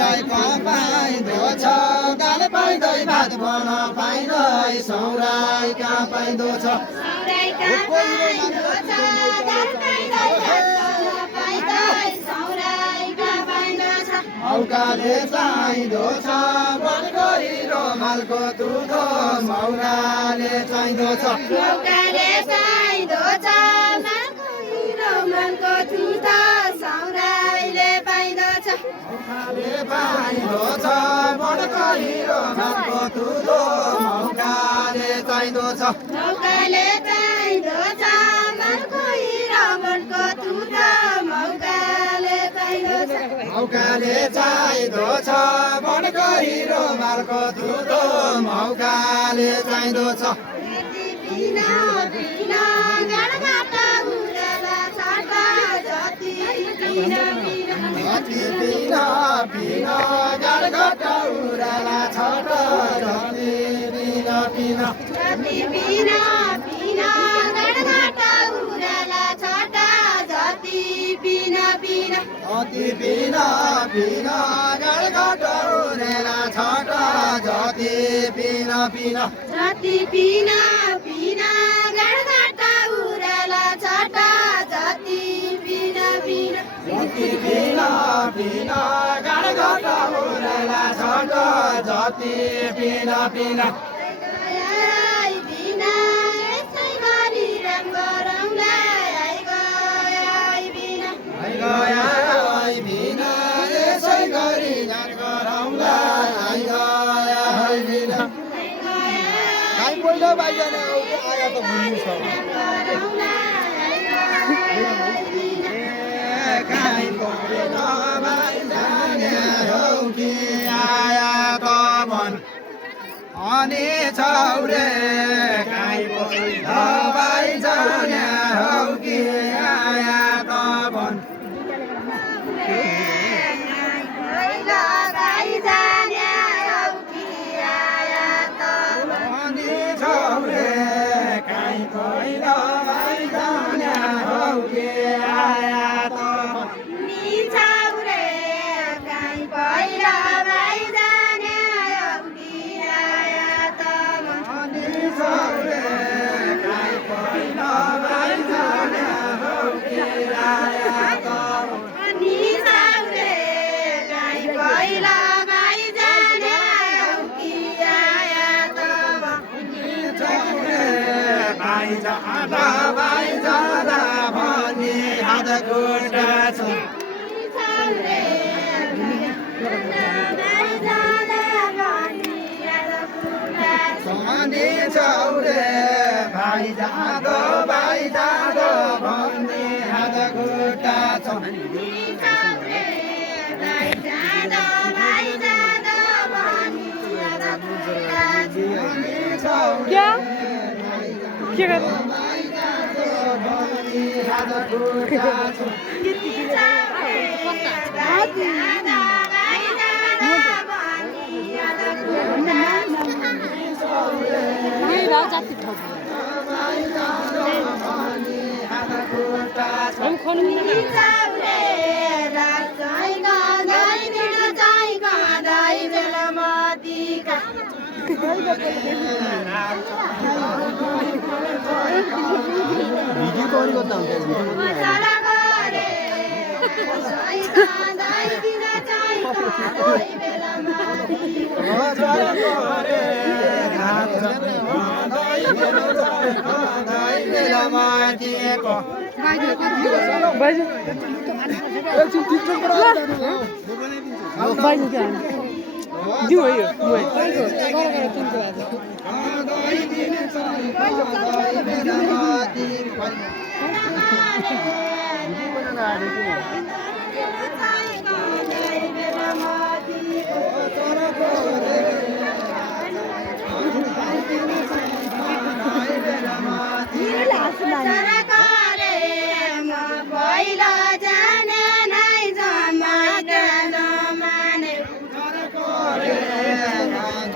सौराई पाइँदो छ दाल पाइँदै भात बन पाइँदै सौराई कहाँ पाइँदो छ मौकाले चाहिँदो छ बलको हिरो मालको दुधो मौराले चाहिँदो छ मौकाले चाहिँदो छ मालको हिरो मालको दुधो सौराईले पाइँदो छ मौकाले पाइँदो छ बलको हिरो मालको दुधो मौकाले चाहिँदो छ मौकाले चाहिँदो छ मालको हिरो मालको दुधो मौकाले चाहिँदो छ मौकाले चाहिँदो छ बलको हिरो मालको दुधो मौकाले चाहिँदो छ बिना बिना गाडबाट उडेला छाटा जति बिना जति बिना बिना गाडबाट उडेला छाटा जति बिना बिना जति बिना बिना गाडबाट उडेला छाटा जति बिना बिना अति बिना बिना गाडबाट उडेला छाटा जति बिना बिना जति बिना बिना गाडबाट उडेला छाटा जति बिना बिना जति बिना बिना गाडबाट उडेला छाटा जति बिना बिना आई बिना यसै गरी राम गरौँला आई बिना आई बिना यसै गरी गान गरौँला आई बिना गाई पहिलो बाइजन आयो त भुल्नु छ गाई पहिलो बाइजन हौ कि आया त मन अनि छौरे गाई पहिलो बाइजन हौ कि आया त मन पहिला गाई जाने हौ कि आया त अनि छौरे गाई पहिलो बाइजन हौ कि आया त नि छौरे गाई पहिला गाई जाने हौ कि आया त अनि छौरे गाई पहिलो बाइजन हौ कि आया त नि छौरे गाई पहिला गाई जाने हौ कि आया त बाइजाँदा भनी हात खुट्टा छ अनि छौरे बाइजाँदो भनी हात खुट्टा छ क्या के गर्नु जाति भिडियो कल गर्दा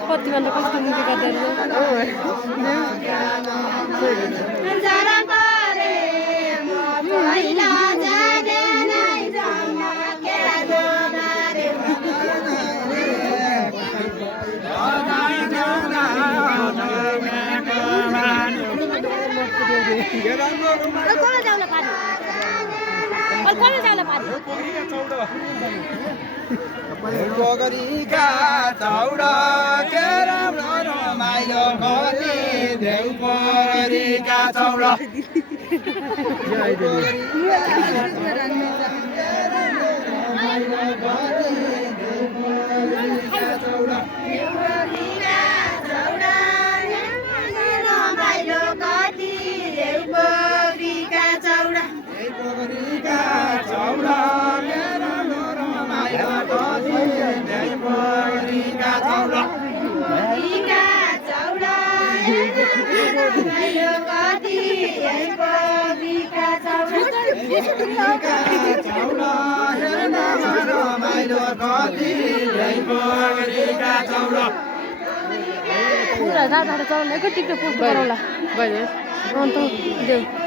कति भन्दा कस्तो मुखी गर्दैन पोखरीका चौडा के राम्रो रमाइलो कति देउ पोखरीका चौडा पूरा दादा चौडा टिकटक पोस्ट गरौँला अन्त देऊ